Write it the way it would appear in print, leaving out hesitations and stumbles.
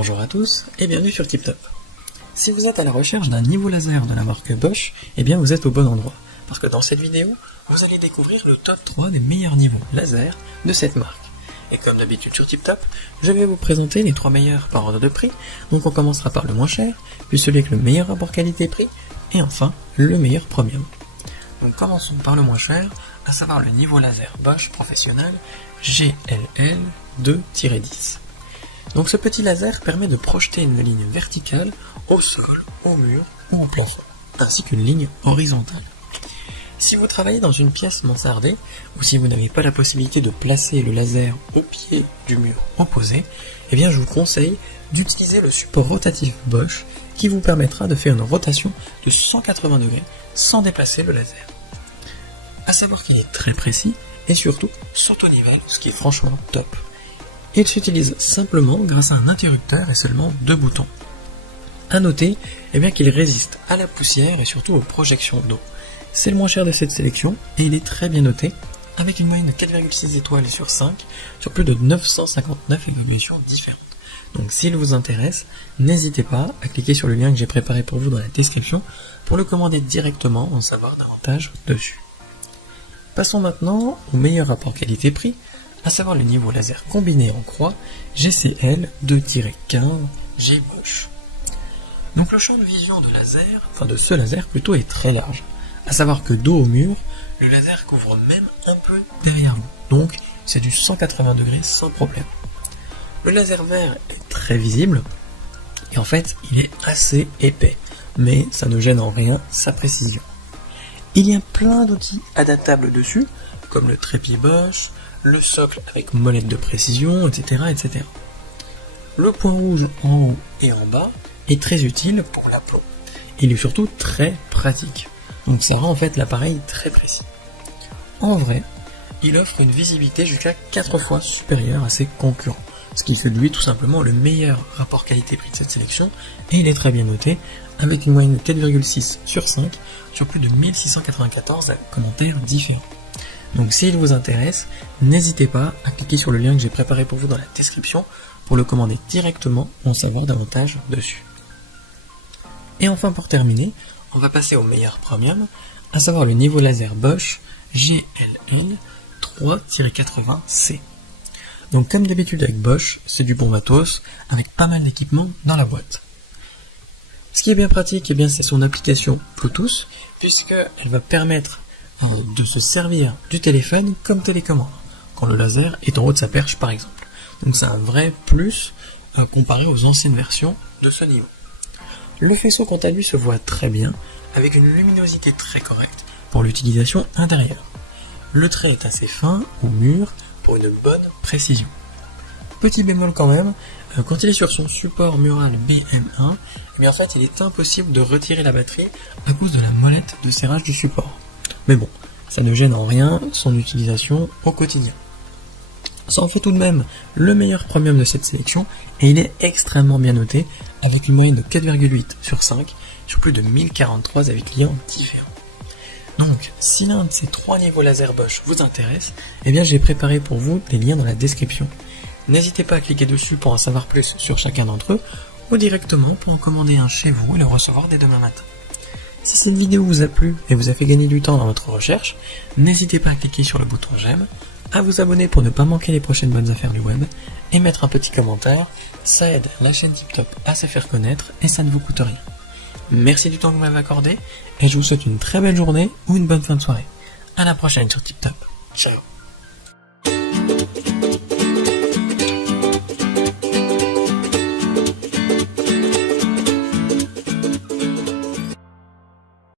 Bonjour à tous et bienvenue sur TipTop. Si vous êtes à la recherche d'un niveau laser de la marque Bosch, eh bien vous êtes au bon endroit. Parce que dans cette vidéo, vous allez découvrir le top 3 des meilleurs niveaux laser de cette marque. Et comme d'habitude sur TipTop, je vais vous présenter les 3 meilleurs par ordre de prix. Donc on commencera par le moins cher, puis celui avec le meilleur rapport qualité-prix, et enfin le meilleur premium. Donc commençons par le moins cher, à savoir le niveau laser Bosch professionnel GLL 2-10. Donc ce petit laser permet de projeter une ligne verticale au sol, au mur ou au plafond, ainsi qu'une ligne horizontale. Si vous travaillez dans une pièce mansardée, ou si vous n'avez pas la possibilité de placer le laser au pied du mur opposé, eh bien je vous conseille d'utiliser le support rotatif Bosch qui vous permettra de faire une rotation de 180 degrés sans déplacer le laser. A savoir qu'il est très précis et surtout s'auto-nivelle, ce qui est franchement top. Il s'utilise simplement grâce à un interrupteur et seulement 2 boutons. A noter qu'il résiste à la poussière et surtout aux projections d'eau. C'est le moins cher de cette sélection et il est très bien noté avec une moyenne de 4,6 étoiles sur 5 sur plus de 959 évaluations différentes. Donc s'il vous intéresse, n'hésitez pas à cliquer sur le lien que j'ai préparé pour vous dans la description pour le commander directement, en savoir davantage dessus. Passons maintenant au meilleur rapport qualité-prix, à savoir le niveau laser combiné en croix GCL 2-15 G Bosch. Donc le champ de vision de ce laser plutôt est très large, à savoir que dos au mur, le laser couvre même un peu derrière vous, donc c'est du 180 degrés sans problème. Le laser vert est très visible, et en fait il est assez épais, mais ça ne gêne en rien sa précision. Il y a plein d'outils adaptables dessus, comme le trépied Bosch, le socle avec molette de précision, etc., etc. Le point rouge en haut et en bas est très utile pour l'aplomb. Il est surtout très pratique, donc ça rend en fait l'appareil très précis. En vrai, il offre une visibilité jusqu'à 4 fois supérieure à ses concurrents, ce qui fait de lui tout simplement le meilleur rapport qualité-prix de cette sélection, et il est très bien noté, avec une moyenne de 4,6 sur 5 sur plus de 1694 commentaires différents. Donc s'il vous intéresse, n'hésitez pas à cliquer sur le lien que j'ai préparé pour vous dans la description pour le commander directement ou en savoir davantage dessus. Et enfin pour terminer, on va passer au meilleur premium, à savoir le niveau laser Bosch GLL 3-80C. Donc comme d'habitude avec Bosch, c'est du bon matos, avec pas mal d'équipements dans la boîte. Ce qui est bien pratique, c'est son application Bluetooth, puisqu'elle va permettre de se servir du téléphone comme télécommande, quand le laser est en haut de sa perche par exemple. Donc c'est un vrai plus comparé aux anciennes versions de ce niveau. Le faisceau quant à lui se voit très bien, avec une luminosité très correcte pour l'utilisation intérieure. Le trait est assez fin au mur pour une bonne précision. Petit bémol quand même, quand il est sur son support mural BM1, en fait il est impossible de retirer la batterie à cause de la molette de serrage du support. Mais bon, ça ne gêne en rien son utilisation au quotidien. Ça en fait tout de même le meilleur premium de cette sélection et il est extrêmement bien noté avec une moyenne de 4,8 sur 5 sur plus de 1043 avis clients différents. Donc, si l'un de ces 3 niveaux laser Bosch vous intéresse, j'ai préparé pour vous des liens dans la description. N'hésitez pas à cliquer dessus pour en savoir plus sur chacun d'entre eux ou directement pour en commander un chez vous et le recevoir dès demain matin. Si cette vidéo vous a plu et vous a fait gagner du temps dans votre recherche, n'hésitez pas à cliquer sur le bouton j'aime, à vous abonner pour ne pas manquer les prochaines bonnes affaires du web, et mettre un petit commentaire, ça aide la chaîne TipTop à se faire connaître et ça ne vous coûte rien. Merci du temps que vous m'avez accordé, et je vous souhaite une très belle journée ou une bonne fin de soirée. À la prochaine sur TipTop. Ciao.